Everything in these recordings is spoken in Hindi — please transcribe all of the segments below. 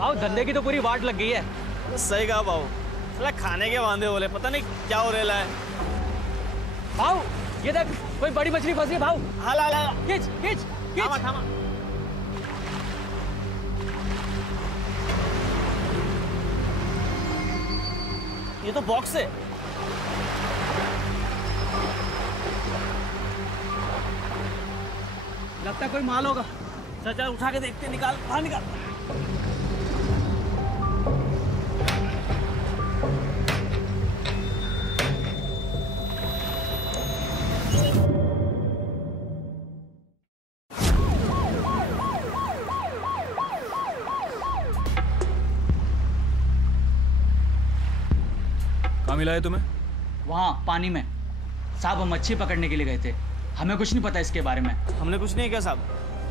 भाव धंधे की तो पूरी वाट लग गई है। सही कहा भाव, साला खाने के वांदे बोले, पता नहीं क्या हो रहा है। भाव ये देख, कोई बड़ी मछली फंसी है भाव। हाला हाला, खींच खींच खींच। थामा थामा। ये तो बॉक्स है। लगता है कोई माल होगा। चल उठा के देखते, निकाल, बाहर निकाल। कहाँ मिला है तुम्हें? वहाँ पानी में। साहब हम मच्छी पकड़ने के लिए गए थे, हमें कुछ नहीं पता इसके बारे में। हमने कुछ नहीं किया साहब,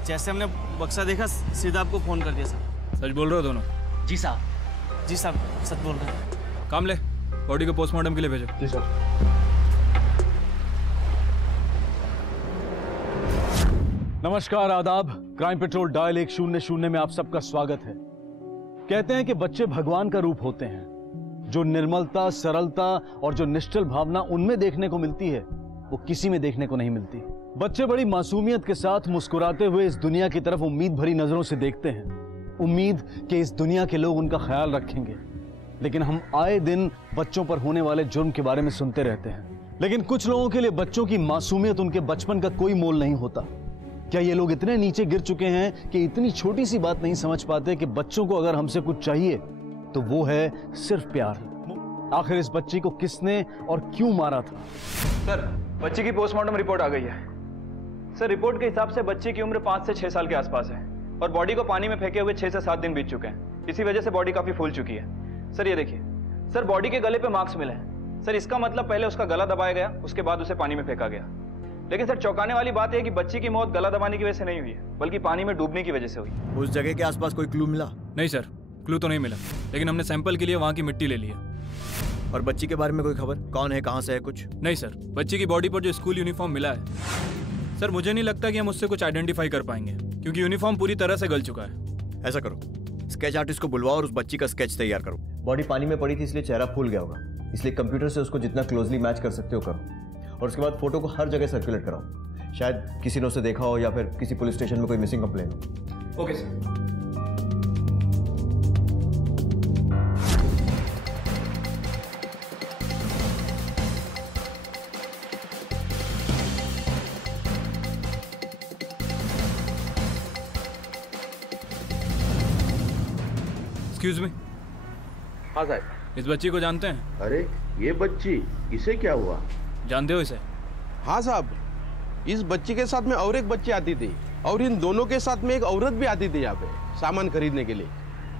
जैसे हमने बक्सा देखा सीधा आपको फोन कर दिया साहब। सच बोल रहे हो दोनों? जी साहब। जी साहब, सच बोल रहे हैं। काम ले, बॉडी को पोस्टमार्टम के लिए भेजो। जी सर। नमस्कार, आदाब। क्राइम पेट्रोल डायल 100 में आप सबका स्वागत है। कहते हैं कि बच्चे भगवान का रूप होते हैं। जो निर्मलता, सरलता और जो निश्चल भावना उनमें देखने को मिलती है, वो किसी में देखने को नहीं मिलती। बच्चे बड़ी मासूमियत के साथ मुस्कुराते हुए इस दुनिया की तरफ उम्मीद भरी नजरों से देखते हैं, उम्मीद कि इस दुनिया के लोग उनका ख्याल रखेंगे। लेकिन हम आए दिन बच्चों पर होने वाले जुर्म के बारे में सुनते रहते हैं। लेकिन कुछ लोगों के लिए बच्चों की मासूमियत उनके बचपन का कोई मोल नहीं होता। क्या ये लोग इतने नीचे गिर चुके हैं कि इतनी छोटी सी बात नहीं समझ पाते कि बच्चों को अगर हमसे कुछ चाहिए तो वो है सिर्फ प्यार। आखिर इस बच्ची को किसने और क्यों मारा था? सर, बच्ची की पोस्टमार्टम रिपोर्ट आ गई है। सर, रिपोर्ट के हिसाब से बच्ची की उम्र 5 से 6 साल के आसपास है और बॉडी को पानी में फेंके हुए 6 से 7 दिन बीत चुके हैं। इसी वजह से बॉडी काफी फूल चुकी है। सर ये देखिए, सर बॉडी के गले पे मार्क्स मिले हैं। सर इसका मतलब पहले उसका गला दबाया गया, उसके बाद उसे पानी में फेंका गया। लेकिन सर चौंकाने वाली बात है कि बच्ची की मौत गला दबाने की वजह से नहीं हुई है, बल्कि पानी में डूबने की वजह से हुई। उस जगह के आसपास कोई क्लू मिला? नहीं सर, क्लू तो नहीं मिला, लेकिन हमने सैंपल के लिए वहाँ की मिट्टी ले ली है। और बच्ची के बारे में कोई खबर? कौन है, कहाँ से है, कुछ? नहीं सर, बच्ची की बॉडी पर जो स्कूल यूनिफॉर्म मिला है सर, मुझे नहीं लगता कि हम उससे कुछ आइडेंटिफाई कर पाएंगे, क्योंकि यूनिफॉर्म पूरी तरह से गल चुका है। ऐसा करो, स्केच आर्टिस्ट को बुलवाओ और उस बच्ची का स्केच तैयार करो। बॉडी पानी में पड़ी थी इसलिए चेहरा फूल गया होगा, इसलिए कंप्यूटर से उसको जितना क्लोजली मैच कर सकते हो करो। और उसके बाद फोटो को हर जगह सर्कुलेट कराओ। शायद किसी ने उसे देखा हो या फिर किसी पुलिस स्टेशन में कोई मिसिंग कंप्लेन हो। Okay sir. Excuse me. हाँ साहब। इस बच्ची को जानते हैं? अरे ये बच्ची, इसे क्या हुआ? जानते हो इसे? हाँ साहब, इस बच्ची के साथ में और एक बच्ची आती थी और इन दोनों के साथ में एक औरत भी आती थी यहाँ पे सामान खरीदने के लिए।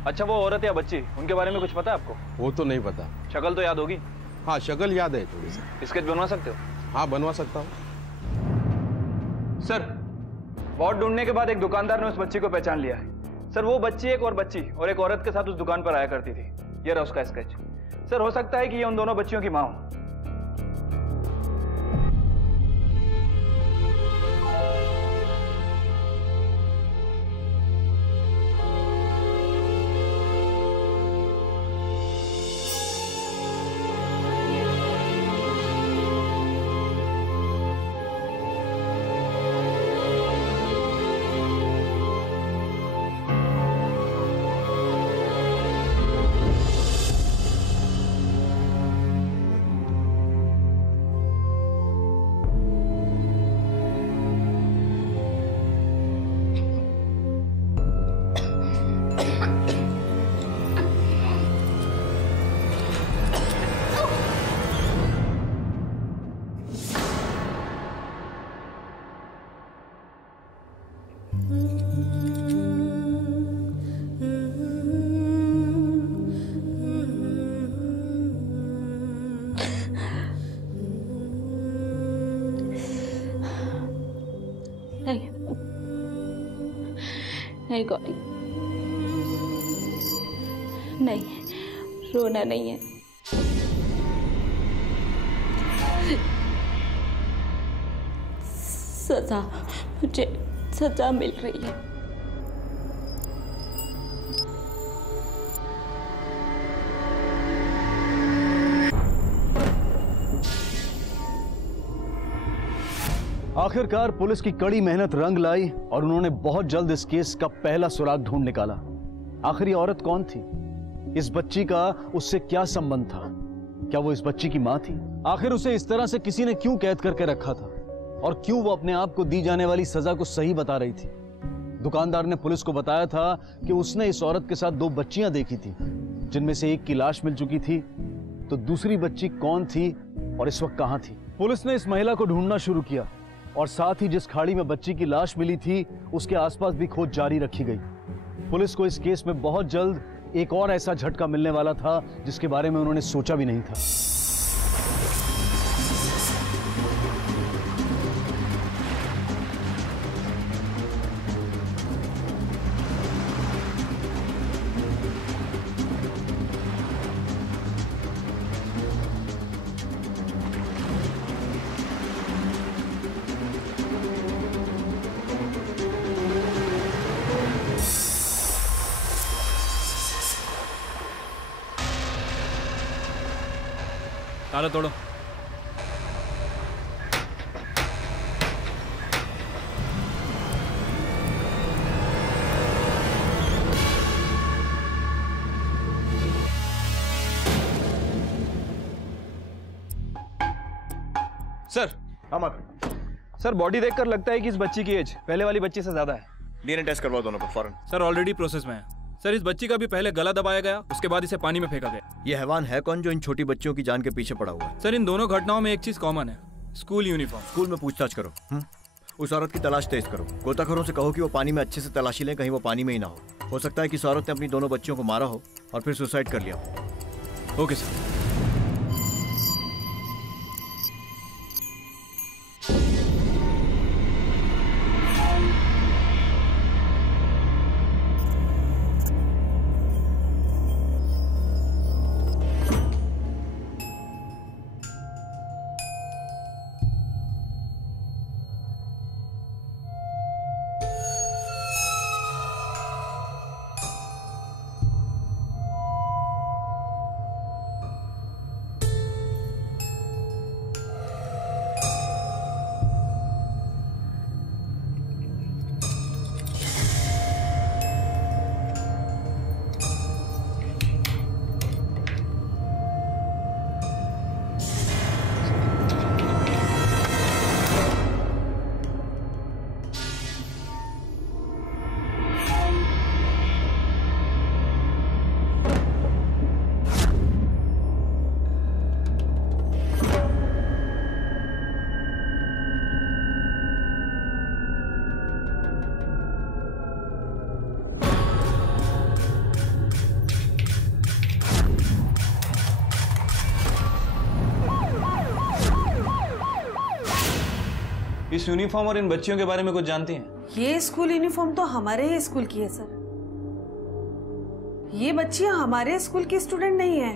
अच्छा, वो औरत या बच्ची, उनके बारे में कुछ पता है आपको? वो तो नहीं पता। शक्ल तो याद होगी? हाँ, शक्ल याद है थोड़ी सी। स्केच बनवा सकते हो? हाँ, बनवा सकता हूँ। सर, बहुत ढूंढने के बाद एक दुकानदार ने उस बच्ची को पहचान लिया है। सर वो बच्ची एक और बच्ची और एक औरत के साथ उस दुकान पर आया करती थी। ये रहा उसका स्केच। सर हो सकता है कि ये उन दोनों बच्चियों की माँ हो। नहीं गौरी, नहीं, रोना नहीं है। सजा, मुझे सजा मिल रही है। आखिरकार पुलिस की कड़ी मेहनत रंग लाई और उन्होंने बहुत जल्द इस केस का पहला सुराग ढूंढ निकाला। आखिर ये औरत कौन थी? इस बच्ची का उससे क्या संबंध था? क्या वो इस बच्ची की मां थी? आखिर उसे इस तरह से किसी ने क्यों कैद करके रखा था और क्यों वो अपने आप को दी जाने वाली सजा को सही बता रही थी? दुकानदार ने पुलिस को बताया था कि उसने इस औरत के साथ 2 बच्चियां देखी थी, जिनमें से एक की लाश मिल चुकी थी। तो दूसरी बच्ची कौन थी और इस वक्त कहां थी? पुलिस ने इस महिला को ढूंढना शुरू किया और साथ ही जिस खाड़ी में बच्ची की लाश मिली थी उसके आसपास भी खोज जारी रखी गई। पुलिस को इस केस में बहुत जल्द एक और ऐसा झटका मिलने वाला था जिसके बारे में उन्होंने सोचा भी नहीं था। ताला तोड़ो। सर। हाँ मात्र। सर बॉडी देखकर लगता है कि इस बच्ची की एज पहले वाली बच्ची से ज्यादा है। डीएनए टेस्ट करवाओ दोनों पर फौरन। सर ऑलरेडी प्रोसेस में है। सर इस बच्ची का भी पहले गला दबाया गया, उसके बाद इसे पानी में फेंका गया। ये हैवान है कौन जो इन छोटी बच्चियों की जान के पीछे पड़ा हुआ है? सर इन दोनों घटनाओं में एक चीज कॉमन है, स्कूल यूनिफॉर्म। स्कूल में पूछताछ करो। उस औरत की तलाश तेज करो। गोताखोरों से कहो कि वो पानी में अच्छे से तलाशी लें, कहीं वो पानी में ही ना हो सकता है कि इस औरत ने अपनी दोनों बच्चियों को मारा हो और फिर सुसाइड कर लिया हो। Okay sir. इस यूनिफॉर्म और इन बच्चियों के बारे में कुछ जानती हैं? ये स्कूल यूनिफॉर्म तो हमारे ही स्कूल की है सर। ये बच्चियां हमारे स्कूल की स्टूडेंट नहीं है।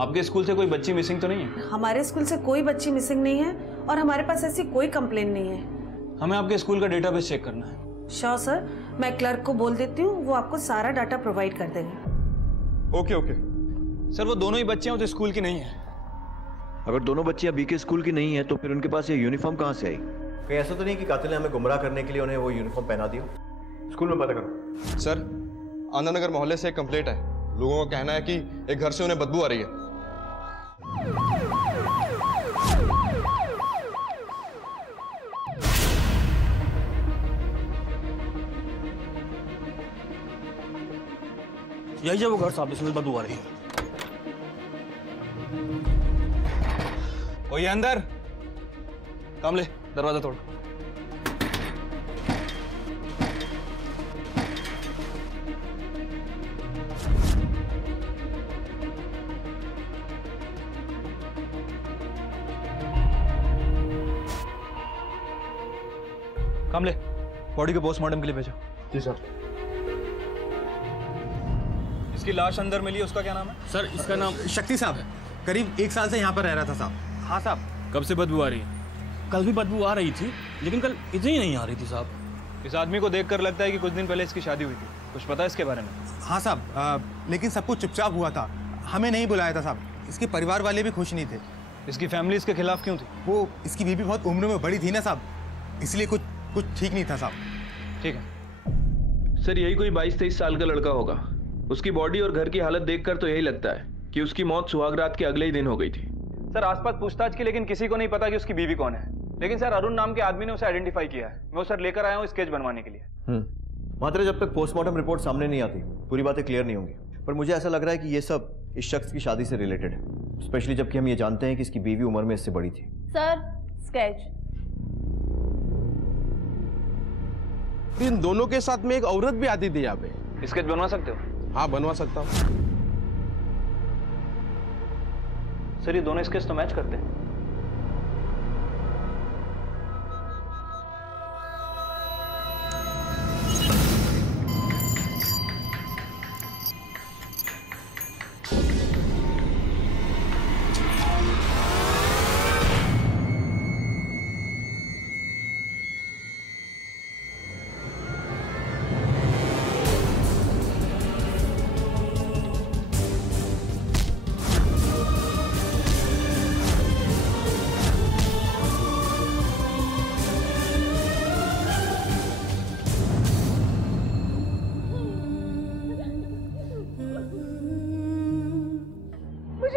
आपके स्कूल से कोई बच्ची मिसिंग तो नहीं है? हमारे स्कूल से कोई बच्ची मिसिंग नहीं है और हमारे पास ऐसी कोई कंप्लेन नहीं है। हमें आपके स्कूल का डेटाबेस चेक करना है। श्योर सर, मैं क्लर्क को बोल देती हूँ, वो आपको सारा डाटा प्रोवाइड कर देंगे। Okay okay. सर वो दोनों ही बच्चियां उस स्कूल की नहीं है। अगर दोनों बच्चियां बी के स्कूल की नहीं है तो फिर उनके पास ये यूनिफॉर्म कहाँ से आई? कहीं ऐसा तो नहीं कि कातिल ने हमें गुमराह करने के लिए उन्हें वो यूनिफॉर्म पहना दिया? स्कूल में पता करो। सर आनंद नगर मोहल्ले से एक कंप्लेंट है। लोगों का कहना है कि एक घर से उन्हें बदबू आ रही है। यही है वो घर साहब, इसमें बदबू आ रही है। कोई अंदर? काम ले, दरवाजा तोड़। काम ले, बॉडी को पोस्टमार्टम के लिए भेजो। जी सर। इसकी लाश अंदर मिली है, उसका क्या नाम है? सर इसका नाम शक्ति साहब है। करीब 1 साल से यहाँ पर रह रहा था साहब। हाँ साहब। कब से बदबू आ रही है? कल भी बदबू आ रही थी, लेकिन कल इतनी नहीं आ रही थी साहब। इस आदमी को देखकर लगता है कि कुछ दिन पहले इसकी शादी हुई थी। कुछ पता है इसके बारे में? हाँ साहब, लेकिन सब कुछ चुपचाप हुआ था, हमें नहीं बुलाया था साहब। इसके परिवार वाले भी खुश नहीं थे। इसकी फैमिली इसके खिलाफ क्यों थी? वो इसकी बीवी बहुत उम्र में बड़ी थी ना साहब, इसलिए कुछ ठीक नहीं था साहब। ठीक है सर, यही कोई 22-23 साल का लड़का होगा। उसकी बॉडी और घर की हालत देखकर तो यही लगता है कि उसकी मौत सुहाग रात के अगले ही दिन हो गई थी। सर आसपास पूछताछ की, लेकिन किसी को नहीं पता कि उसकी बीवी कौन है। लेकिन सर अरुण नाम के आदमी ने उसे आइडेंटिफाई किया है। मैं उसे लेकर आया हूँ स्केच बनवाने के लिए। मात्र जब तक पोस्टमार्टम रिपोर्ट सामने नहीं आती पूरी बातें क्लियर नहीं होंगी। पर मुझे ऐसा लग रहा है कि ये सब इस शख्स की शादी से रिलेटेड है, स्पेशली जबकि हम ये जानते हैं कि इसकी बीवी उम्र में इससे बड़ी थी। Sir sketch. इन दोनों के साथ में एक औरत भी आती थी यहाँ पे। स्केच बनवा सकते हो? हाँ बनवा सकता हूँ। सर ये दोनों स्केच तो मैच करते हैं।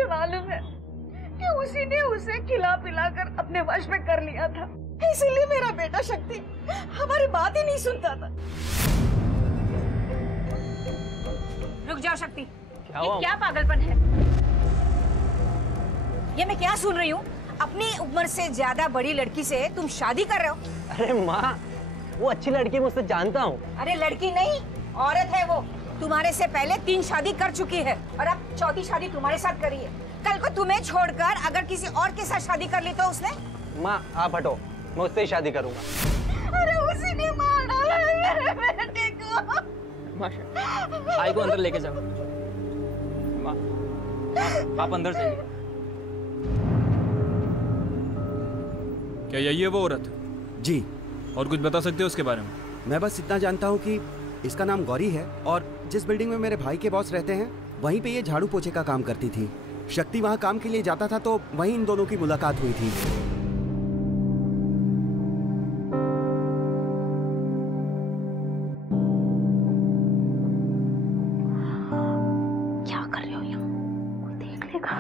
मालूम है कि उसी ने उसे खिला पिलाकर अपने वश में कर लिया था, इसीलिए मेरा बेटा शक्ति हमारी बात ही नहीं सुनता था। रुक जाओ शक्ति, ये क्या पागलपन है? ये मैं क्या सुन रही हूँ? अपनी उम्र से ज्यादा बड़ी लड़की से तुम शादी कर रहे हो? अरे माँ, वो अच्छी लड़की, मुझसे जानता हूँ। अरे लड़की नहीं, औरत है वो। तुम्हारे से पहले 3 शादी कर चुकी है और अब 4थी शादी तुम्हारे साथ करी है। कल को तुम्हें छोड़कर अगर किसी और के साथ शादी कर ली तो उसने? माँ आप हटो, मैं उससे ही शादी करूंगा। अरे उसी ने मार डाला है मेरे बेटे को। माशा, आई को अंदर लेके जाओ। माँ आप अंदर जाइए। क्या यही है वो औरत? जी। और कुछ बता सकते हो उसके बारे में? मैं बस इतना जानता हूँ कि इसका नाम गौरी है और जिस बिल्डिंग में मेरे भाई के बॉस रहते हैं वहीं पे ये झाड़ू पोछे का काम करती थी। शक्ति वहाँ काम के लिए जाता था तो वहीं इन दोनों की मुलाकात हुई थी। क्या कर रहे हो यहाँ? कोई देख लेगा।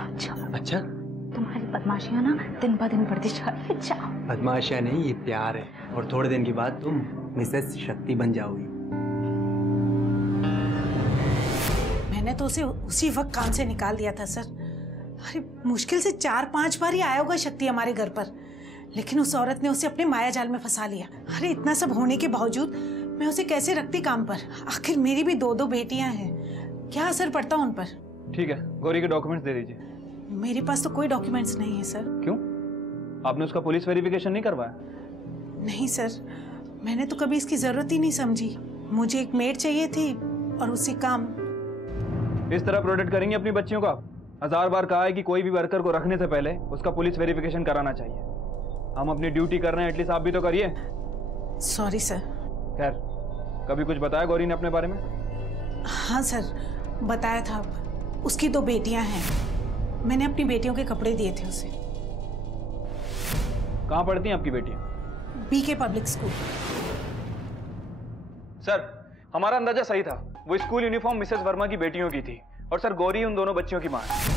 अच्छा, तुम्हारी बदमाशियाँ ना दिन ब दिन बढ़ती जा रही है। जाओ। बदमाशियाँ नहीं, ये प्यार है और थोड़े दिन के बाद तुम मिसेस शक्ति बन जाओगी। मैंने तो उसे उसी वक्त काम से निकाल दिया था सर। अरे मुश्किल से 4-5 बार ही आया होगा शक्ति हमारे घर पर, लेकिन उस औरत ने उसे अपने माया जाल में फंसा लिया। अरे इतना सब होने के बावजूद मैं उसे कैसे रखती काम पर? आखिर मेरी भी 2 बेटियां हैं, क्या असर पड़ता उन पर? ठीक है, गौरी के डॉक्यूमेंट्स दे दीजिए। मेरे पास तो कोई डॉक्यूमेंट्स नहीं है सर। क्यों? आपने उसका पुलिस वेरिफिकेशन नहीं करवाया? नहीं सर, मैंने तो कभी इसकी जरूरत ही नहीं समझी। मुझे एक मेड चाहिए थी और उसी काम। इस तरह प्रोटेक्ट करेंगे अपनी बच्चियों का? 1000 बार कहा है कि कोई भी वर्कर को रखने से पहले उसका पुलिस वेरिफिकेशन कराना चाहिए। हम अपनी ड्यूटी कर रहे हैं, एटलीस्ट आप भी तो करिए। Sorry sir. खैर, कभी कुछ बताया गौरी ने अपने बारे में? हाँ सर, बताया था। उसकी 2 बेटियां हैं, मैंने अपनी बेटियों के कपड़े दिए थे उसे। कहाँ पढ़ती हैं आपकी बेटियां? BK public school. सर हमारा अंदाजा सही था, वो स्कूल यूनिफॉर्म मिसेस वर्मा की बेटियों की थी और सर गौरी उन दोनों बच्चियों की मां है।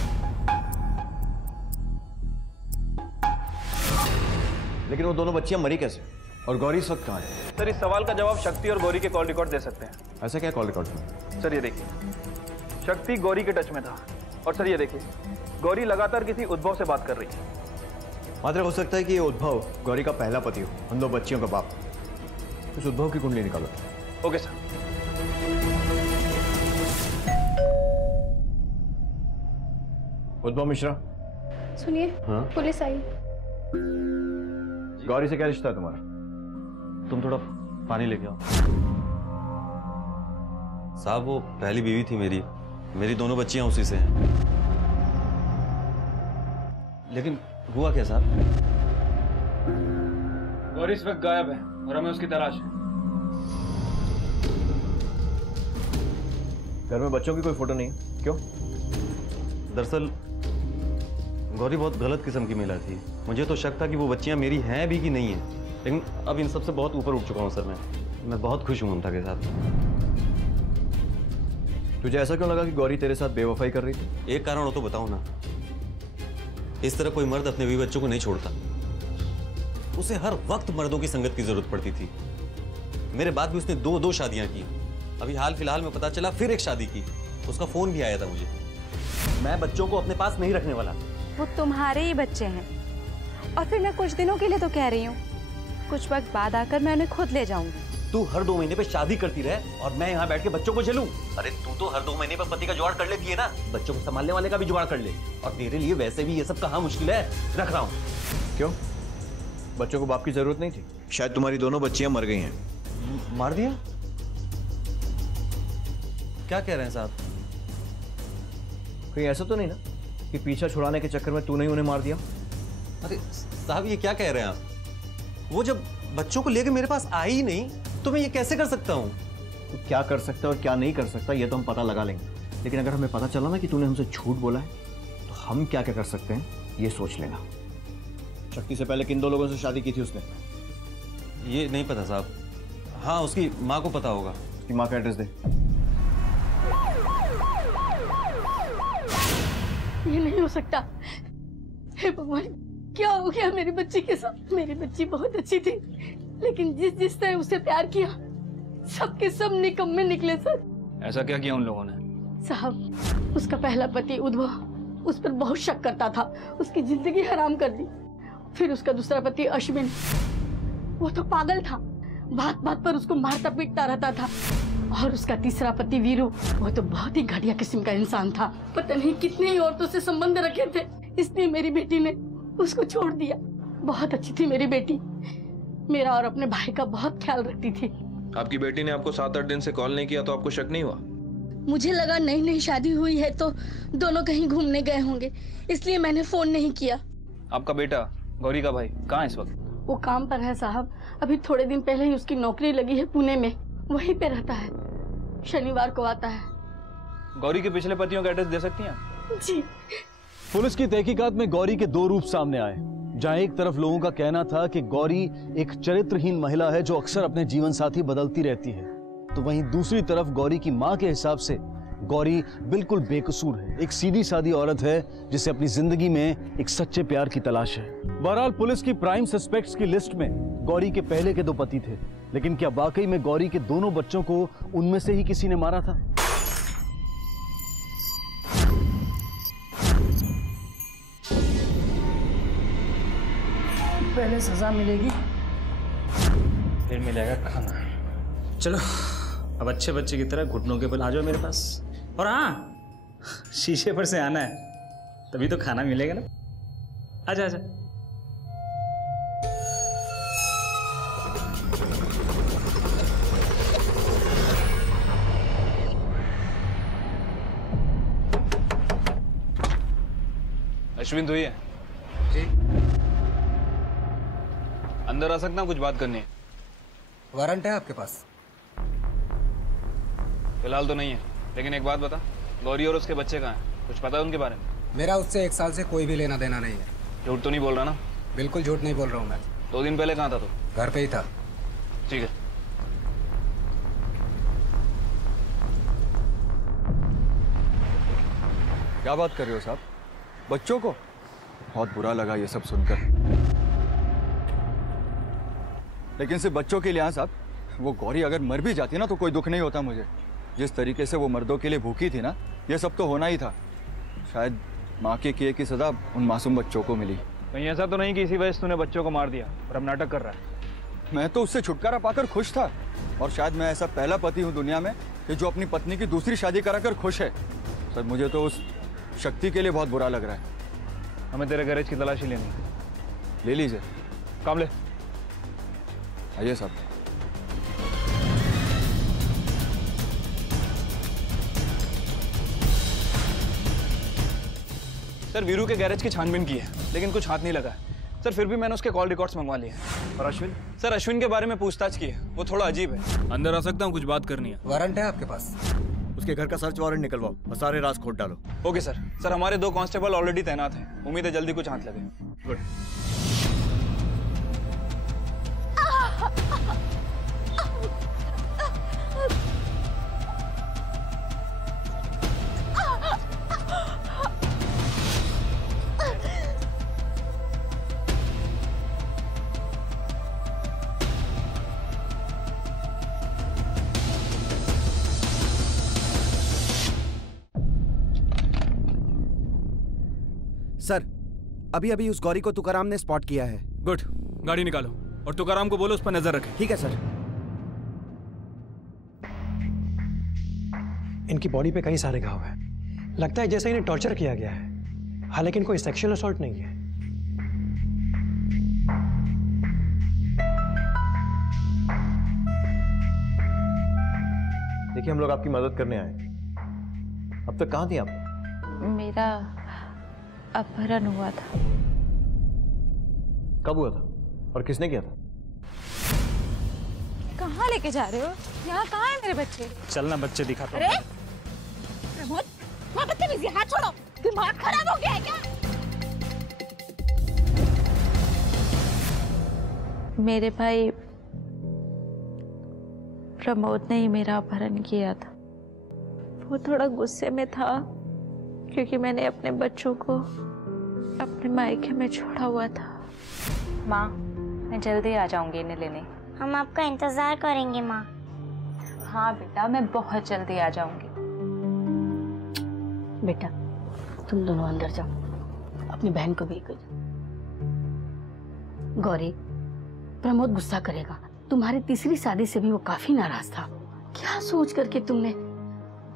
लेकिन वो दोनों बच्चियां मरी कैसे और गौरी इस वक्त कहाँ है? सर इस सवाल का जवाब शक्ति और गौरी के कॉल रिकॉर्ड दे सकते हैं। ऐसा क्या कॉल रिकॉर्ड? सर ये देखिए, शक्ति गौरी के टच में था और सर ये देखिए, गौरी लगातार किसी उद्भव से बात कर रही है। मात्र हो सकता है कि ये उद्भव गौरी का पहला पति हो, उन 2 बच्चियों का बाप। उस उद्भव की कुंडली निकालो। Okay sir. उद्भव मिश्रा। सुनिए। हाँ? पुलिस आई। गौरी से क्या रिश्ता है तुम्हारा? तुम थोड़ा पानी लेके आओ। साहब वो पहली बीवी थी मेरी 2 बच्चियां उसी से हैं। लेकिन हुआ क्या साहब? गौरी इस वक्त गायब है और हमें उसकी तलाश है। घर में बच्चों की कोई फोटो नहीं? क्यों? दरअसल गौरी बहुत गलत किस्म की महिला थी। मुझे तो शक था कि वो बच्चियां मेरी हैं भी कि नहीं है, लेकिन अब इन सब से बहुत ऊपर उठ चुका हूँ सर। मैं बहुत खुश हूँ ममता के साथ। तुझे ऐसा क्यों लगा कि गौरी तेरे साथ बेवफाई कर रही थी? एक कारण हो तो बताओ ना। इस तरह कोई मर्द अपने बीवी बच्चों को नहीं छोड़ता। उसे हर वक्त मर्दों की संगत की जरूरत पड़ती थी। मेरे बाद भी उसने दो शादियां की। अभी हाल फिलहाल में पता चला फिर एक शादी की। उसका फोन भी आया था मुझे। मैं बच्चों को अपने पास नहीं रखने वाला। वो तुम्हारे ही बच्चे हैं, और फिर मैं कुछ दिनों के लिए तो कह रही हूँ, कुछ वक्त बाद आकर मैं उन्हें खुद ले जाऊंगी। तू हर 2 महीने पे शादी करती रहे और मैं यहाँ बैठ के बच्चों को झेलूं। अरे तू तो हर 2 महीने पे पति का जुगाड़ कर लेती है ना, बच्चों को संभालने वाले का भी जुगाड़ कर ले। और तेरे लिए वैसे भी ये सब कहाँ मुश्किल है, रख रहा हूँ। क्यों? बच्चों को बाप की जरूरत नहीं थी? शायद तुम्हारी दोनों बच्चियां मर गई हैं। मार दिया? क्या कह रहे हैं साहब? कहीं ऐसा तो नहीं ना कि पीछा छुड़ाने के चक्कर में तूने ही उन्हें मार दिया? अरे साहब ये क्या कह रहे हैं आप? वो जब बच्चों को लेकर मेरे पास आई ही नहीं तो मैं ये कैसे कर सकता हूँ? तो क्या कर सकता है और क्या नहीं कर सकता ये तो हम पता लगा लेंगे, लेकिन अगर हमें पता चला ना कि तूने हमसे झूठ बोला है तो हम क्या क्या कर सकते हैं ये सोच लेना। शक्ति से पहले किन 2 लोगों से शादी की थी उसने? ये नहीं पता साहब। हाँ उसकी माँ को पता होगा। उसकी माँ का एड्रेस दे। ये नहीं हो सकता। हे भगवान, क्या हो गया मेरी बच्ची के साथ? मेरी बच्ची बहुत अच्छी थी, लेकिन जिस तरह उसे प्यार किया सबके सब निकम्मे निकले सर। ऐसा क्या किया उन लोगों ने? साहब, उसका पहला पति उद्धव उस पर बहुत शक करता था, उसकी जिंदगी हराम कर दी। फिर उसका दूसरा पति अश्विन, वो तो पागल था, बात बात पर उसको मारता पीटता रहता था। और उसका तीसरा पति वीरू, वो तो बहुत ही घटिया किस्म का इंसान था, पता नहीं कितनी ही औरतों से संबंध रखे थे, इसलिए मेरी बेटी ने उसको छोड़ दिया। बहुत अच्छी थी मेरी बेटी, मेरा और अपने भाई का बहुत ख्याल रखती थी। आपकी बेटी ने आपको 7-8 दिन से कॉल नहीं किया तो आपको शक नहीं हुआ? मुझे लगा नई नई शादी हुई है तो दोनों कहीं घूमने गए होंगे, इसलिए मैंने फोन नहीं किया। आपका बेटा गौरी का भाई कहाँ है इस वक्त? वो काम पर है साहब, अभी थोड़े दिन पहले ही उसकी नौकरी लगी है पुणे में, वहीं पे रहता है, शनिवार को आता है। गौरी के पिछले पतियों का एड्रेस दे सकती हैं? जी। पुलिस की तहकीकात में गौरी के 2 रूप सामने आए, जहां एक तरफ लोगों का कहना था कि गौरी एक चरित्रहीन महिला है जो अक्सर अपने जीवन साथी बदलती रहती है, तो वहीं दूसरी तरफ गौरी की मां के हिसाब से गौरी बिल्कुल बेकसूर है, एक सीधी सादी औरत है जिसे अपनी जिंदगी में एक सच्चे प्यार की तलाश है। बहरहाल पुलिस की प्राइम सस्पेक्ट्स की लिस्ट में गौरी के पहले के 2 पति थे, लेकिन क्या वाकई में गौरी के दोनों बच्चों को उनमें से ही किसी ने मारा था? पहले सजा मिलेगी फिर मिलेगा खाना। चलो अब अच्छे बच्चे की तरह घुटनों के बल आ जाओ मेरे पास। और हाँ, शीशे पर से आना है, तभी तो खाना मिलेगा ना। आजा आजा। अश्विन तो ही है? अंदर आ सकता हूँ, कुछ बात करनी है। वारंट है आपके पास? फिलहाल तो नहीं है, लेकिन एक बात बता, गौरी और उसके बच्चे कहाँ हैं? कुछ पता है उनके बारे में? मेरा उससे 1 साल से कोई भी लेना देना नहीं है। झूठ तो नहीं बोल रहा ना? बिल्कुल झूठ नहीं बोल रहा हूँ मैं। 2 दिन पहले कहाँ था तू? घर पे ही था। ठीक है। क्या बात कर रहे हो साहब? बच्चों को? बहुत बुरा लगा ये सब सुनकर। लेकिन सिर्फ बच्चों के लिए हाँ साहब, वो गौरी अगर मर भी जाती ना तो कोई दुख नहीं होता मुझे। जिस तरीके से वो मर्दों के लिए भूखी थी ना, ये सब तो होना ही था। शायद माँ के किए की सजा उन मासूम बच्चों को मिली। कहीं ऐसा तो नहीं कि इसी वजह से तूने बच्चों को मार दिया और अब नाटक कर रहा है? मैं तो उससे छुटकारा पाकर खुश था, और शायद मैं ऐसा पहला पति हूँ दुनिया में कि जो अपनी पत्नी की दूसरी शादी कराकर खुश है। सर मुझे तो उस शक्ति के लिए बहुत बुरा लग रहा है। हमें तेरे गैरेज की तलाशी लेनी। ले लीजिए। काम ले। आइए साहब। सर वीरू के गैरेज की छानबीन की है, लेकिन कुछ हाथ नहीं लगा है। सर फिर भी मैंने उसके कॉल रिकॉर्ड्स मंगवा लिए हैं। और अश्विन? सर अश्विन के बारे में पूछताछ की है, वो थोड़ा अजीब है। अंदर आ सकता हूँ, कुछ बात करनी है। वारंट है आपके पास? उसके घर का सर्च वारंट निकलवाओ और सारे राज खोद डालो। Okay sir. सर हमारे 2 कांस्टेबल ऑलरेडी तैनात हैं, उम्मीद है जल्दी कुछ हाथ लगे। गुड। सर, अभी अभी उस गौरी को तुकाराम ने स्पॉट किया है। गुड, गाड़ी निकालो और तुकाराम को बोलो उस पर नजर रखे। ठीक है सर। इनकी बॉडी पे कई सारे घाव हैं। लगता है जैसे इन्हें टॉर्चर किया गया है, हालांकि कोई सेक्सुअल असॉल्ट नहीं है। देखिए, हम लोग आपकी मदद करने आए। अब तक कहाँ थी आप? मेरा अपहरण हुआ था। कब हुआ था और किसने किया था? कहाँ लेके जा रहे हो? यहाँ कहाँ है मेरे बच्चे? चलना बच्चे दिखाता हूँ। अरे प्रमोद, वहाँ बदतमीजी, हाथ छोड़ो। दिमाग खराब हो गया है क्या? मेरे भाई प्रमोद ने ही मेरा अपहरण किया था। वो थोड़ा गुस्से में था क्योंकि मैंने अपने बच्चों को अपने मायके में छोड़ा हुआ था। माँ, मैं जल्दी आ जाऊंगी इन्हें लेने। हम आपका इंतजार करेंगे माँ। हाँ बेटा, मैं बहुत जल्दी आ जाऊंगी। बेटा, तुम दोनों अंदर जाओ, अपनी बहन को भी कर। गौरी, प्रमोद गुस्सा करेगा। तुम्हारी तीसरी शादी से भी वो काफी नाराज था। क्या सोच करके तुमने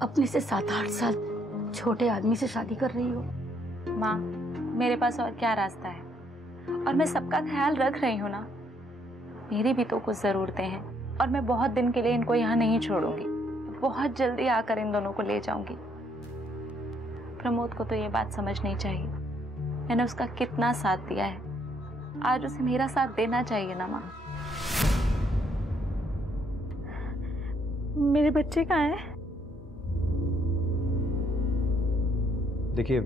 अपने से 7-8 साल छोटे आदमी से शादी कर रही हो? माँ, मेरे पास और क्या रास्ता है, और मैं सबका ख्याल रख रही हूँ ना। मेरी भी तो कुछ ज़रूरतें हैं, और मैं बहुत दिन के लिए इनको यहाँ नहीं छोड़ूंगी। बहुत जल्दी आकर इन दोनों को ले जाऊंगी। प्रमोद को तो ये बात समझनी चाहिए, मैंने उसका कितना साथ दिया है। आज उसे मेरा साथ देना चाहिए ना माँ। मेरे बच्चे कहाँ हैं? देखिए,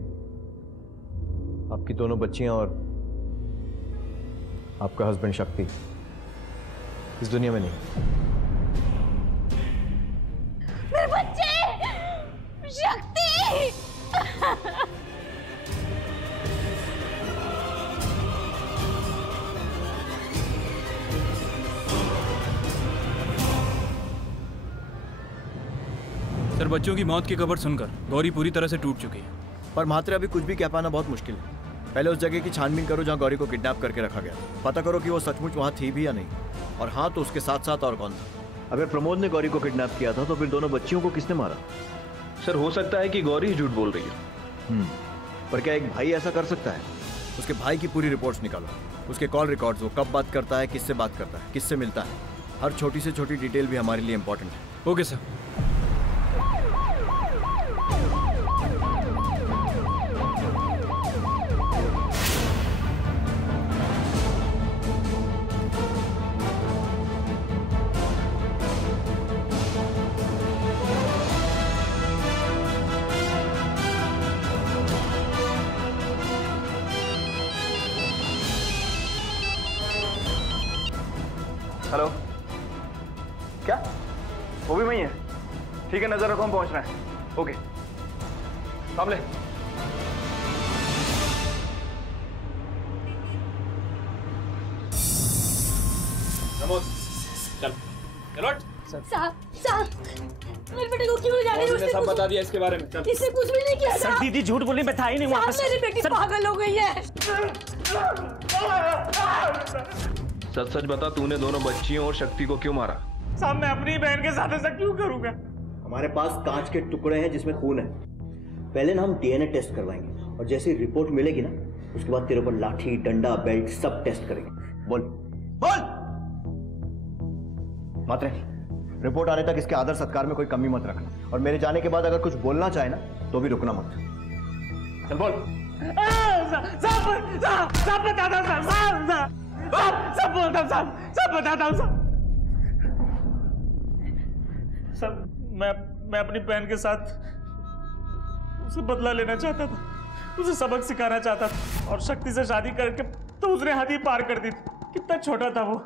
आपकी दोनों बच्चियां और आपका हस्बैंड शक्ति इस दुनिया में नहीं। मेरे बच्चे, शक्ति। सर, बच्चों की मौत की खबर सुनकर गौरी पूरी तरह से टूट चुकी है। पर मात्र अभी कुछ भी कह पाना बहुत मुश्किल है। पहले उस जगह की छानबीन करो जहाँ गौरी को किडनैप करके रखा गया। पता करो कि वो सचमुच वहाँ थी भी या नहीं, और हाँ तो उसके साथ साथ और कौन था। अगर प्रमोद ने गौरी को किडनैप किया था तो फिर दोनों बच्चियों को किसने मारा? सर, हो सकता है कि गौरी ही झूठ बोल रही है। पर क्या एक भाई ऐसा कर सकता है? उसके भाई की पूरी रिपोर्ट्स निकालो, उसके कॉल रिकॉर्ड्स, वो कब बात करता है, किससे बात करता है, किससे मिलता है। हर छोटी से छोटी डिटेल भी हमारे लिए इंपॉर्टेंट है। Okay sir. हेलो, क्या वो भी वही है? ठीक है, नजर रखो, हम पहुंच रहे हैं। ओके, सामने। प्रमोद, चल चलो। साहब, मेरे बेटे को क्यों जाने? उसने सब बता दिया इसके बारे में। चल। इसने कुछ भी नहीं किया। सर, दीदी झूठ बोली, मैं था ही नहीं वहाँ पे। मेरी बेटी पागल हो गई है। सच सच बता, तूने दोनों बच्चियों और शक्ति को क्यों मारा? साहब, मैं अपनी बहन के साथ ऐसा क्यों करूंगा? हमारे पास कांच के टुकड़े हैं जिसमें खून है। पहले ना हम डीएनए टेस्ट करवाएंगे, और जैसे ही रिपोर्ट मिलेगी ना, उसके बाद तेरे ऊपर लाठी, डंडा, बेल्ट सब टेस्ट करेंगे। बोल बोल। मात्रे, रिपोर्ट आने तक इसके आदर सत्कार में कोई कमी मत रखना, और मेरे जाने के बाद अगर कुछ बोलना चाहे ना तो भी रुकना मत। चल बोल। सब बताता हूँ सब बोलता हूँ सब बताता हूँ सब। मैं अपनी बहन के साथ उसे बदला लेना चाहता था, उसे सबक सिखाना चाहता था, और शक्ति से शादी करके तो उसने हद ही पार कर दी थी। कितना छोटा था वो,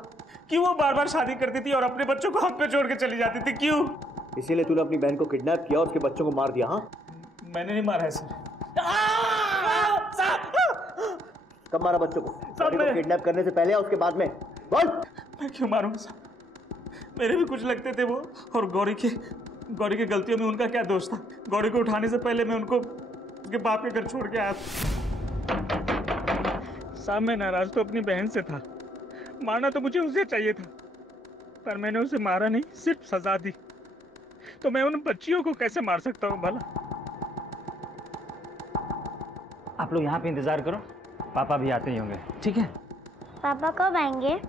क्यों वो बार बार शादी करती थी और अपने बच्चों को हम पे छोड़ के चली जाती थी, क्यों? इसीलिए तूने अपनी बहन को किडनैप किया और उसके बच्चों को मार दिया? हाँ, मैंने नहीं मारा है सर। कब मारा बच्चों को? किडनैप करने से पहले या उसके बाद में? बोल। मैं क्यों मारूंगा साहब? मेरे भी कुछ लगते थे वो, और गौरी की गलतियों में उनका क्या दोष था? गौरी को उठाने से पहले मैं उनको उसके बाप के घर छोड़ के आया था। साहब मैं नाराज तो अपनी बहन से था, मारना तो मुझे उसे चाहिए था, पर मैंने उसे मारा नहीं, सिर्फ सजा दी। तो मैं उन बच्चियों को कैसे मार सकता हूँ भला? आप लोग यहाँ पे इंतजार करो, पापा भी आते ही होंगे, ठीक है? पापा कब आएंगे?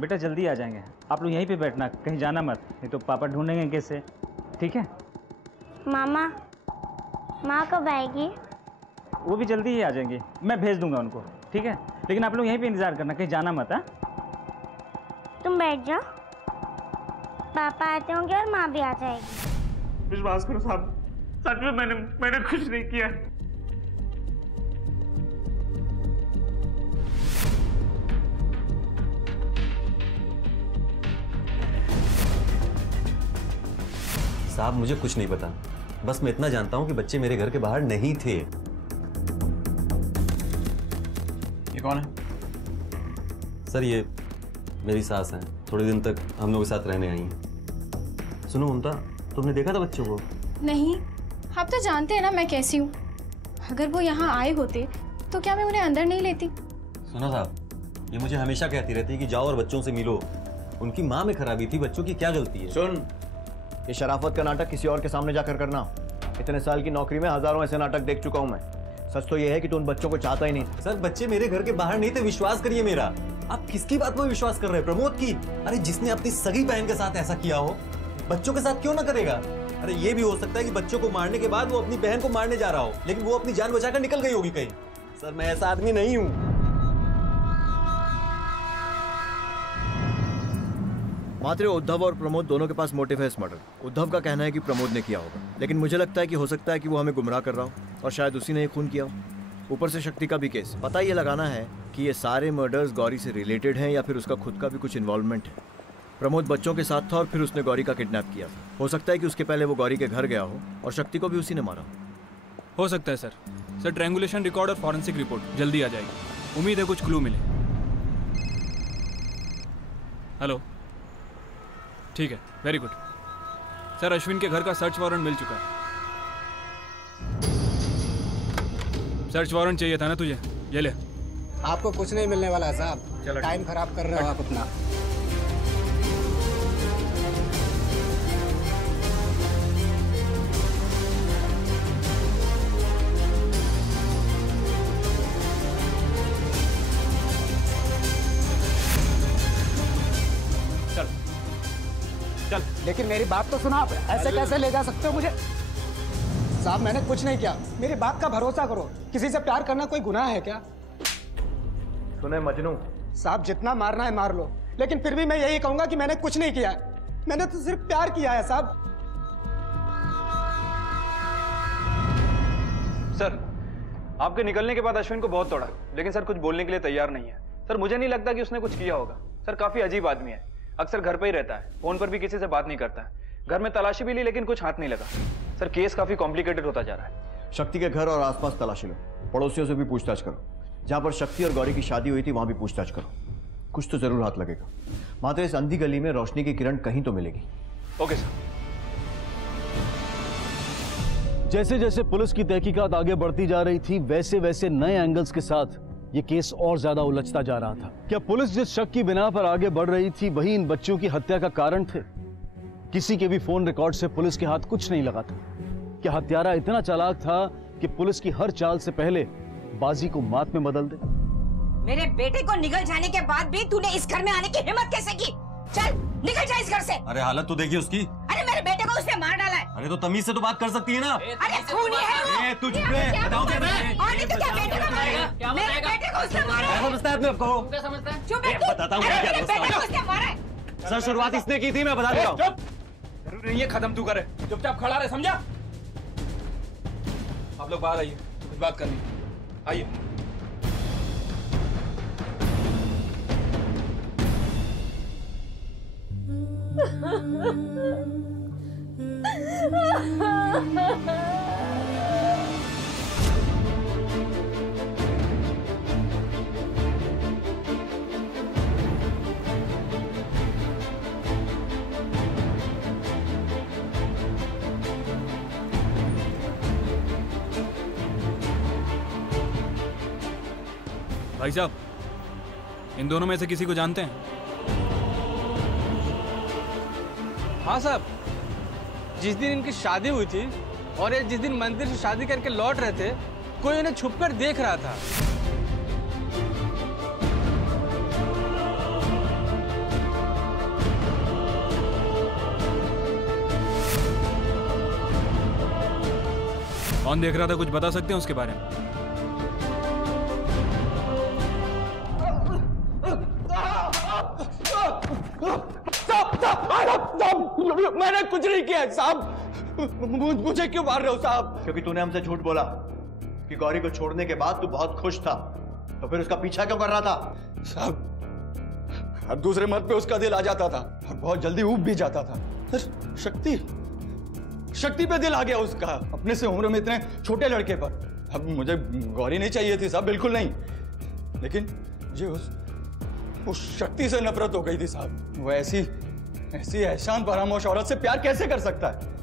बेटा जल्दी आ जाएंगे, आप लोग यहीं पे बैठना, कहीं जाना मत, नहीं तो पापा ढूंढेंगे कैसे, ठीक है? मामा, माँ कब आएगी? वो भी जल्दी ही आ जाएंगी, मैं भेज दूंगा उनको, ठीक है? लेकिन आप लोग यहीं पे इंतजार करना, कहीं जाना मत। हाँ, तुम बैठ जाओ, पापा आते होंगे और माँ भी आ जाएगी। विश्वास करो साहब, सच में मैंने कुछ नहीं किया। साहब मुझे कुछ नहीं पता, बस मैं इतना जानता हूं कि बच्चे मेरे घर के बाहर नहीं थे। ये कौन है? सर ये मेरी सास हैं, थोड़े दिन तक हम लोग के साथ रहने आई हैं। सुनो ममता, तुमने देखा था बच्चों को? नहीं, आप तो जानते हैं ना मैं कैसी हूँ। अगर वो यहाँ आए होते तो क्या मैं उन्हें अंदर नहीं लेती? सुनो साहब, ये मुझे हमेशा कहती रहती है कि जाओ और बच्चों से मिलो। उनकी माँ में खराबी थी, बच्चों की क्या गलती है? सुन, ये शराफत का नाटक किसी और के सामने जाकर करना। इतने साल की नौकरी में हजारों ऐसे नाटक देख चुका हूं मैं। सच तो ये है कि तू उन बच्चों को चाहता ही नहीं। सर बच्चे मेरे घर के बाहर नहीं थे, विश्वास करिए मेरा। आप किसकी बात में विश्वास कर रहे हैं? प्रमोद की? अरे जिसने अपनी सगी बहन के साथ ऐसा किया हो, बच्चों के साथ क्यों ना करेगा? अरे ये भी हो सकता है कि बच्चों को मारने के बाद वो अपनी बहन को मारने जा रहा हो, लेकिन वो अपनी जान बचाकर निकल गई होगी कहीं। सर मैं ऐसा आदमी नहीं हूं। मात्र उद्धव और प्रमोद दोनों के पास मोटिव है इस मर्डर। उद्धव का कहना है कि प्रमोद ने किया होगा, लेकिन मुझे लगता है कि हो सकता है कि वो हमें गुमराह कर रहा हो और शायद उसी ने ये खून किया हो। ऊपर से शक्ति का भी केस। पता ये लगाना है कि ये सारे मर्डर्स गौरी से रिलेटेड हैं या फिर उसका खुद का भी कुछ इन्वॉल्वमेंट है। प्रमोद बच्चों के साथ था और फिर उसने गौरी का किडनैप किया। हो सकता है कि उसके पहले वो गौरी के घर गया हो और शक्ति को भी उसी ने मारा हो सकता है सर। सर ट्रायंगुलेशन रिकॉर्ड और फॉरेंसिक रिपोर्ट जल्दी आ जाएगी, उम्मीद है कुछ क्लू मिले। हेलो, ठीक है, वेरी गुड सर। अश्विन के घर का सर्च वारंट मिल चुका है। सर्च वारंट चाहिए था ना तुझे, ये ले। आपको कुछ नहीं मिलने वाला है साहब, टाइम खराब कर रहे हो आप अपना। चल। लेकिन मेरी बात तो सुना आप, ऐसे कैसे ले जा सकते हो मुझे? साहब मैंने कुछ नहीं किया, मेरी बात का भरोसा करो। किसी से प्यार करना कोई गुनाह है क्या? सुने मजनू साहब, जितना मारना है मार लो, लेकिन फिर भी मैं यही कहूंगा कि मैंने कुछ नहीं किया है। मैंने तो सिर्फ प्यार किया है साहब। सर आपके निकलने के बाद अश्विन को बहुत तोड़ा, लेकिन सर कुछ बोलने के लिए तैयार नहीं है। सर मुझे नहीं लगता कि उसने कुछ किया होगा। सर काफी अजीब आदमी है, अक्सर घर पे ही रहता है, फोन पर भी किसी से बात नहीं करता है। घर में तलाशी भी ली लेकिन कुछ हाथ नहीं लगा। सर केस काफी कॉम्प्लिकेटेड होता जा रहा है। शक्ति के घर और आसपास तलाशी लो, पड़ोसियों से भी पूछताछ करो। जहां पर शक्ति और गौरी की शादी हुई थी वहां भी पूछताछ करो, कुछ तो जरूर हाथ लगेगा। मात्र इस अंधी गली में रोशनी की किरण कहीं तो मिलेगी। Okay sir. जैसे जैसे पुलिस की तहकीकात आगे बढ़ती जा रही थी, वैसे वैसे नए एंगल्स के साथ ये केस और ज्यादा उलझता जा रहा था। क्या पुलिस जिस शक की बिना पर आगे बढ़ रही थी वही इन बच्चों की हत्या का कारण थे? किसी के भी फोन रिकॉर्ड से पुलिस के हाथ कुछ नहीं लगा था। क्या हत्यारा इतना चालाक था कि पुलिस की हर चाल से पहले बाजी को मात में बदल दे? मेरे बेटे को निकल जाने के बाद भी तूने इस घर में आने की हिम्मत कैसे की? चल निकल जा इस घर से। अरे हालत तो देखिए उसकी। अरे मेरे बेटे को उसने मार डाला है। अरे तो तमीज से तो बात कर सकती है ना। अरे खूनी है वो। तुझ पे बताओ क्या और नहीं तो क्या बेटे को मारेगा? मेरे बेटे को उसने मारा है। समझता है अपने आप को? क्या समझता है? चुप है तू। बताता हूँ अरे क्या मेरे बेटे को उसने मारा है। सर शुरुआत इसने की थी, मैं बता देता हूँ। जरूरी नहीं है खत्म तू करे, चुपचाप खड़ा रहे, समझा? आप लोग बाहर आइए, कुछ बात करनी, आइए। भाई साहब, इन दोनों में से किसी को जानते हैं? हाँ साहब, जिस दिन इनकी शादी हुई थी और ये जिस दिन मंदिर से शादी करके लौट रहे थे, कोई उन्हें छुपकर देख रहा था। कौन देख रहा था, कुछ बता सकते हैं उसके बारे में? मैंने कुछ नहीं किया साहब। मुझे क्यों मार रहे हो साहब? क्योंकि तूने हमसे झूठ बोला कि गौरी को छोड़ने के बाद तू बहुत खुश था, तो फिर उसका पीछा क्यों कर रहा था? साहब, अब दूसरे मर्द पे उसका दिल आ जाता था और बहुत जल्दी ऊब भी जाता था। शक्ति पे दिल आ गया उसका, अपने से उम्र में इतने छोटे लड़के पर। अब मुझे गौरी नहीं चाहिए थी साहब, बिल्कुल नहीं, लेकिन मुझे उस शक्ति से नफरत हो गई थी साहब। वो ऐसी एहसान फरामोश औरत से प्यार कैसे कर सकता है?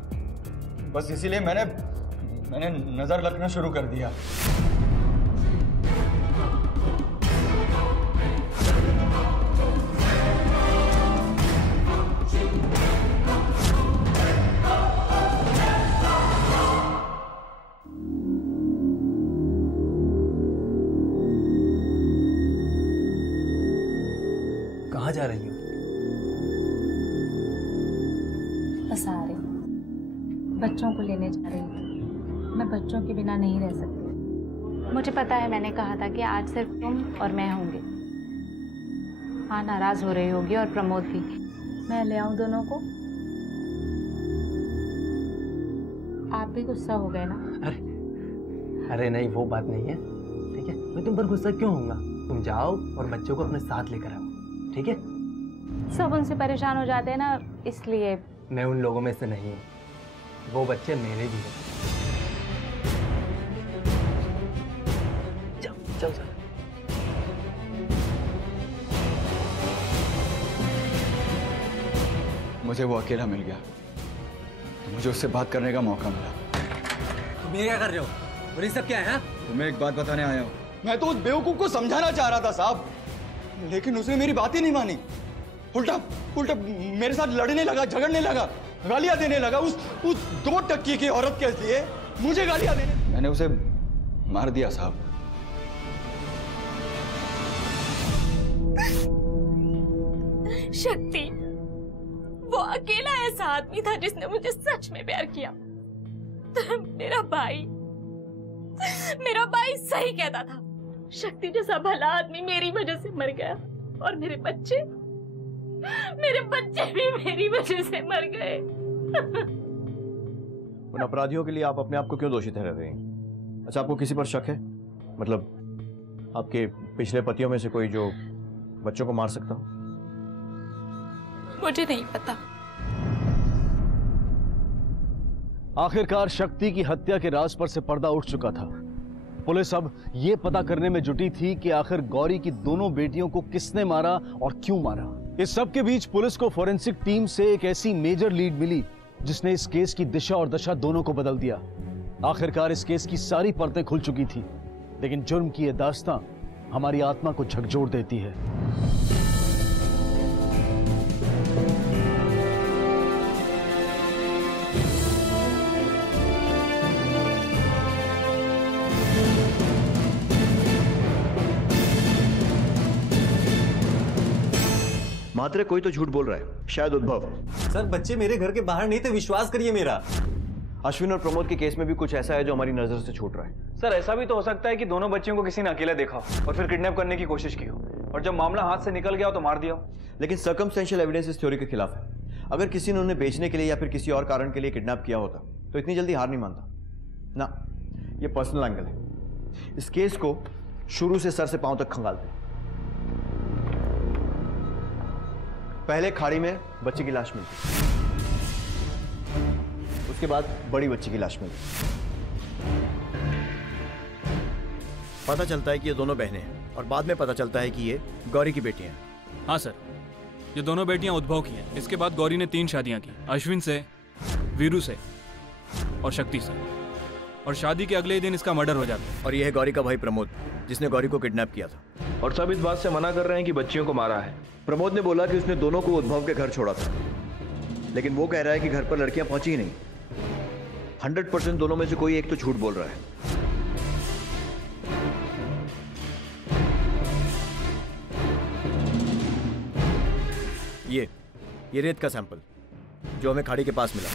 बस इसीलिए मैंने नजर रखना शुरू कर दिया। कहाँ जा रही हो? बस आ रही, बच्चों को लेने जा रही थी। मैं बच्चों के बिना नहीं रह सकती। मुझे पता है, मैंने कहा था कि आज सिर्फ तुम और मैं होंगे। हाँ, नाराज हो रही होगी और प्रमोद भी। मैं ले आऊं दोनों को? आप भी गुस्सा हो गए ना? अरे नहीं, वो बात नहीं है, ठीक है? मैं तुम पर गुस्सा क्यों होऊंगा? तुम जाओ और बच्चों को अपने साथ लेकर आओ, ठीक है? सब उनसे परेशान हो जाते हैं ना, इसलिए। मैं उन लोगों में से नहीं हूँ, वो बच्चे मेरे भी हैं। चल सर। मुझे वो अकेला मिल गया, तो मुझे उससे बात करने का मौका मिला। तुम ये क्या कर रहे हो? और ये सब क्या है? तुम्हें एक बात बताने आया हूँ। मैं तो उस बेवकूफ को समझाना चाह रहा था साहब, लेकिन उसने मेरी बात ही नहीं मानी। उल्टा मेरे साथ लड़ने लगा, झगड़ने लगा, गालियां देने लगा। उस 2 टक्की की औरत के लिए मुझे गालियां देने। मैंने उसे मार दिया साहब। शक्ति, वो अकेला ऐसा आदमी था जिसने मुझे सच में प्यार किया। मेरा भाई सही कहता था। शक्ति जैसा भला आदमी मेरी वजह से मर गया, और मेरे बच्चे भी मेरी वजह से मर गए। उन अपराधियों के लिए आप अपने आप को क्यों दोषी ठहरा रही हैं? अच्छा, आपको किसी पर शक है? मतलब आपके पिछले पतियों में से कोई जो बच्चों को मार सकता हो? मुझे नहीं पता। आखिरकार शक्ति की हत्या के राज पर से पर्दा उठ चुका था। पुलिस अब यह पता करने में जुटी थी कि आखिर गौरी की दोनों बेटियों को किसने मारा और क्यों मारा। इस सब के बीच पुलिस को फोरेंसिक टीम से एक ऐसी मेजर लीड मिली जिसने इस केस की दिशा और दशा दोनों को बदल दिया। आखिरकार इस केस की सारी परतें खुल चुकी थी, लेकिन जुर्म की यह दास्तां हमारी आत्मा को झकझोर देती है। मात्रे कोई तो झूठ बोल रहा है, शायद उद्भव। सर, बच्चे मेरे घर के बाहर नहीं थे, विश्वास करिए मेरा। अश्विन और प्रमोद के केस में भी कुछ ऐसा है जो हमारी नजर से छूट रहा है। सर, ऐसा भी तो हो सकता है कि दोनों बच्चियों को किसी ने अकेला देखा हो और फिर किडनैप करने की कोशिश की हो, और जब मामला हाथ से निकल गया हो तो मार दिया हो। लेकिन सर्कमस्टेंशियल एविडेंस इस थ्योरी के खिलाफ है। अगर किसी ने उन्हें बेचने के लिए या फिर किसी और कारण के लिए किडनैप किया होता तो इतनी जल्दी हार नहीं मानता ना। ये पर्सनल एंगल है। इस केस को शुरू से सर से पांव तक खंगालते हैं। पहले खाड़ी में बच्चे की लाश मिलती, उसके बाद बड़ी बच्ची की लाश मिलती। पता चलता है कि ये दोनों बहनें हैं और बाद में पता चलता है कि ये गौरी की बेटियां हैं। हाँ सर, ये दोनों बेटियां उद्भव की हैं। इसके बाद गौरी ने 3 शादियां की, अश्विन से, वीरू से और शक्ति से, और शादी के अगले ही दिन इसका मर्डर हो जाता है। और यह है गौरी का भाई प्रमोद, जिसने गौरी को किडनैप किया था। और सब इस बात से मना कर रहे हैं कि बच्चियों को मारा है। प्रमोद ने बोला कि उसने दोनों को उद्भव के घर छोड़ा था, लेकिन वो कह रहा है कि घर पर लड़कियां पहुंची ही नहीं। 100% दोनों में से कोई एक तो झूठ बोल रहा है। ये रेत का सैंपल जो हमें खाड़ी के पास मिला।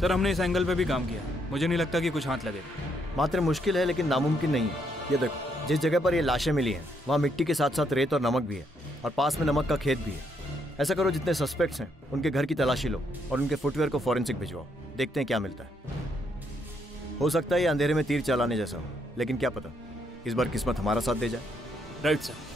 सर हमने इस एंगल पे भी काम किया, मुझे नहीं लगता कि कुछ हाथ लगेगा। मात्र मुश्किल है लेकिन नामुमकिन नहीं है। ये देखो, जिस जगह पर ये लाशें मिली हैं वहाँ मिट्टी के साथ साथ रेत और नमक भी है, और पास में नमक का खेत भी है। ऐसा करो, जितने सस्पेक्ट्स हैं उनके घर की तलाशी लो और उनके फुटवेयर को फॉरेंसिक भिजवाओ, देखते हैं क्या मिलता है। हो सकता है ये अंधेरे में तीर चलाने जैसा हो, लेकिन क्या पता इस बार किस्मत हमारा साथ दे जाए। Right sir.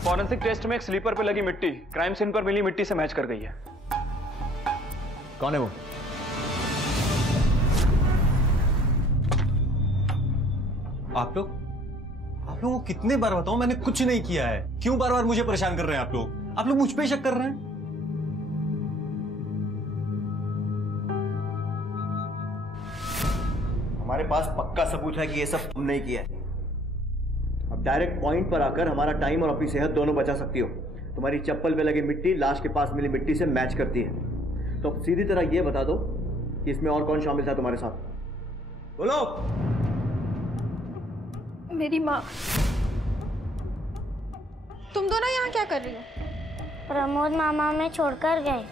फॉरेंसिक टेस्ट में एक स्लीपर पे लगी मिट्टी क्राइम सीन पर मिली मिट्टी से मैच कर गई है। कौन है वो? आप लोगों को कितने बार बताऊं, मैंने कुछ नहीं किया है। क्यों बार बार मुझे परेशान कर रहे हैं आप लोग? आप लोग मुझ पे शक कर रहे हैं। हमारे पास पक्का सबूत है कि ये सब तुम नहीं किया है। अब डायरेक्ट पॉइंट पर आकर हमारा टाइम और अपनी सेहत दोनों बचा सकती हो। तुम्हारी चप्पल पे लगी मिट्टी लाश के पास मिली मिट्टी से मैच करती है, तो सीधी तरह ये बता दो कि इसमें और कौन शामिल था तुम्हारे साथ? बोलो। मेरी माँ। तुम दोनों यहाँ क्या कर रही हो? प्रमोद मामा में छोड़कर गए।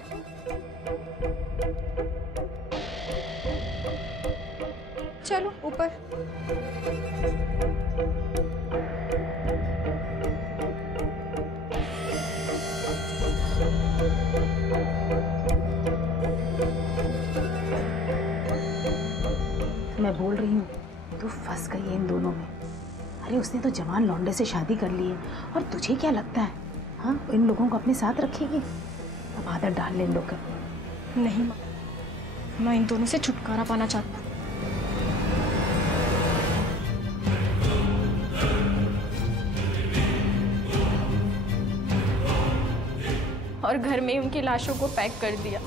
चलो ऊपर। मैं बोल रही हूँ तू फंस गई है इन दोनों में। अरे उसने तो जवान लौंडे से शादी कर ली है, और तुझे क्या लगता है हाँ इन लोगों को अपने साथ रखेगी? अब आदत डाल ले इन लोग का। नहीं माँ, मैं इन दोनों से छुटकारा पाना चाहती हूँ। और घर में उनकी लाशों को पैक कर दिया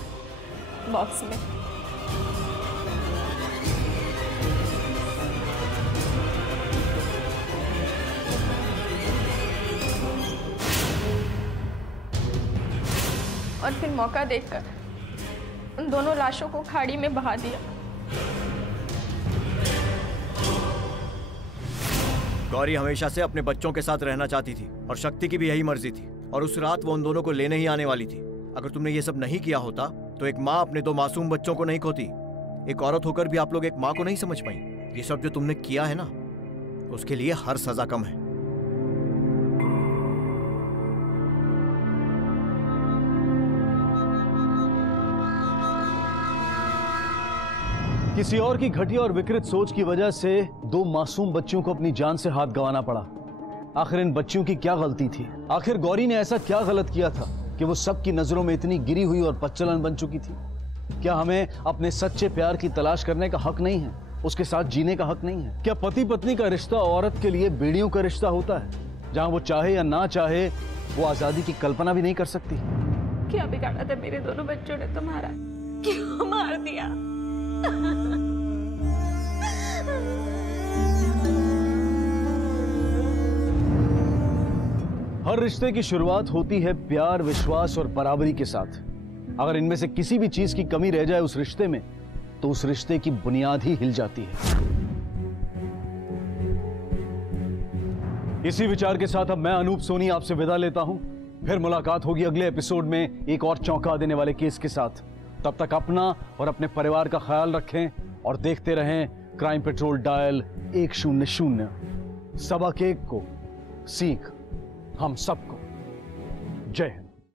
बॉक्स में। और फिर मौका देखकर उन दोनों लाशों को खाड़ी में बहा दिया। गौरी हमेशा से अपने बच्चों के साथ रहना चाहती थी और शक्ति की भी यही मर्जी थी, और उस रात वो उन दोनों को लेने ही आने वाली थी। अगर तुमने ये सब नहीं किया होता तो एक माँ अपने 2 मासूम बच्चों को नहीं खोती। एक औरत होकर भी आप लोग एक माँ को नहीं समझ पाई। ये सब जो तुमने किया है ना, उसके लिए हर सजा कम है। किसी और की घटिया और विकृत सोच की वजह से 2 मासूम बच्चियों को अपनी जान से हाथ गंवाना पड़ा। आखिर इन बच्चियों की क्या गलती थी? आखिर गौरी ने ऐसा क्या गलत किया था कि वो सबकी नजरों में इतनी गिरी हुई और पच्चलन बन चुकी थी? क्या हमें अपने सच्चे प्यार की तलाश करने का हक नहीं है? उसके साथ जीने का हक नहीं है? क्या पति पत्नी का रिश्ता औरत के लिए बेड़ियों का रिश्ता होता है, जहां वो चाहे या ना चाहे वो आजादी की कल्पना भी नहीं कर सकती। क्या बिगाड़ा था मेरे दोनों बच्चों ने तुम्हारा? क्यों मार दिया? हर रिश्ते की शुरुआत होती है प्यार, विश्वास और बराबरी के साथ। अगर इनमें से किसी भी चीज की कमी रह जाए उस रिश्ते में, तो उस रिश्ते की बुनियाद ही हिल जाती है। इसी विचार के साथ अब मैं अनूप सोनी आपसे विदा लेता हूं। फिर मुलाकात होगी अगले एपिसोड में एक और चौंका देने वाले केस के साथ। तब तक अपना और अपने परिवार का ख्याल रखें और देखते रहें क्राइम पेट्रोल डायल 100। सबक एक को सीख हम सबको। जय हिंद।